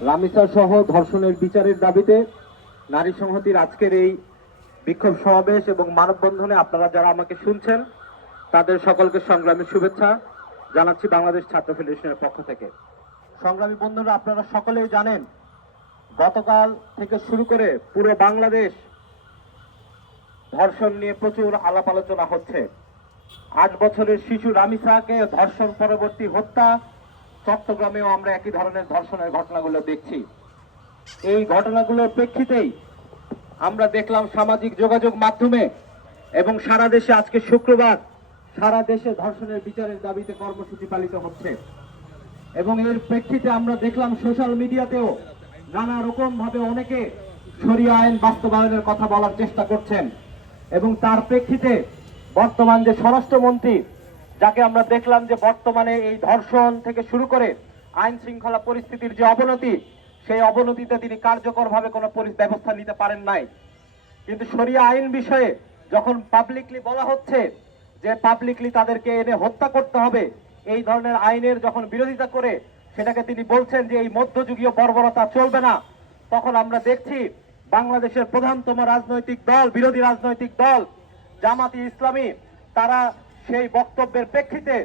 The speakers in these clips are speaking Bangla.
রামিসা সহ ধর্ষণের বিচারের দাবিতে নারী সংহতির আজকের এই বিক্ষোভ সমাবেশ এবং মানববন্ধনে আপনারা যারা আমাকে শুনছেন তাদের সকলকে সংগ্রামী শুভেচ্ছা জানাচ্ছি বাংলাদেশ ছাত্র ফেডারেশনের পক্ষ থেকে। সংগ্রামী বন্ধুরা, আপনারা সকলেই জানেন গতকাল থেকে শুরু করে পুরো বাংলাদেশ ধর্ষণ নিয়ে প্রচুর আলাপ আলোচনা হচ্ছে। 8 বছরের শিশু রামিসাকে ধর্ষণ পরবর্তী হত্যা, চট্টগ্রামেও আমরা একই ধরনের ধর্ষণের ঘটনাগুলো দেখছি। এই ঘটনাগুলোর প্রেক্ষিতেই আমরা দেখলাম সামাজিক যোগাযোগ মাধ্যমে এবং সারা দেশে আজকে শুক্রবার সারা দেশে ধর্ষণের বিচারের দাবিতে কর্মসূচি পালিত হচ্ছে এবং এর প্রেক্ষিতে আমরা দেখলাম সোশ্যাল মিডিয়াতেও নানা রকম ভাবে অনেকে শরিয়া আইন বাস্তবায়নের কথা বলার চেষ্টা করছেন এবং তার প্রেক্ষিতে বর্তমান যে স্বরাষ্ট্রমন্ত্রী, যাকে আমরা দেখলাম যে বর্তমানে এই ধর্ষণ থেকে শুরু করে আইন শৃঙ্খলা পরিস্থিতির যে অবনতি, সেই অবনতিতে তিনি কার্যকরভাবে কোনো ব্যবস্থা নিতে পারেন নাই। কিন্তু শরিয়া আইন বিষয়ে যখন পাবলিকলি বলা হচ্ছে যে পাবলিকলি তাদেরকে এনে হত্যা করতে হবে, এই ধরনের আইনের যখন বিরোধিতা করে সেটাকে তিনি বলছেন যে এই মধ্যযুগীয় বর্বরতা চলবে না, তখন আমরা দেখছি বাংলাদেশের প্রধানতম রাজনৈতিক দল, বিরোধী রাজনৈতিক দল জামাতি ইসলামী, তারা সেই বক্তব্যের প্রেক্ষিতে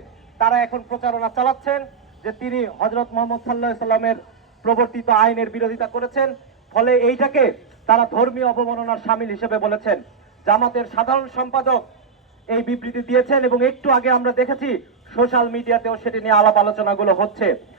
তারা এখন প্রচারণা চালাচ্ছেন যে তিনি হযরত মুহাম্মদ সাল্লাল্লাহু আলাইহি সাল্লামের প্রবর্তিত আইনের বিরোধিতা করেছেন, ফলে এইটাকে তারা ধর্মীয় অবমাননার শামিল হিসেবে বলেছেন। জামাতের সাধারণ সম্পাদক এই বিবৃতি দিয়েছেন এবং একটু আগে আমরা দেখেছি সোশ্যাল মিডিয়াতেও সেটি নিয়ে আলাপ আলোচনাগুলো হচ্ছে।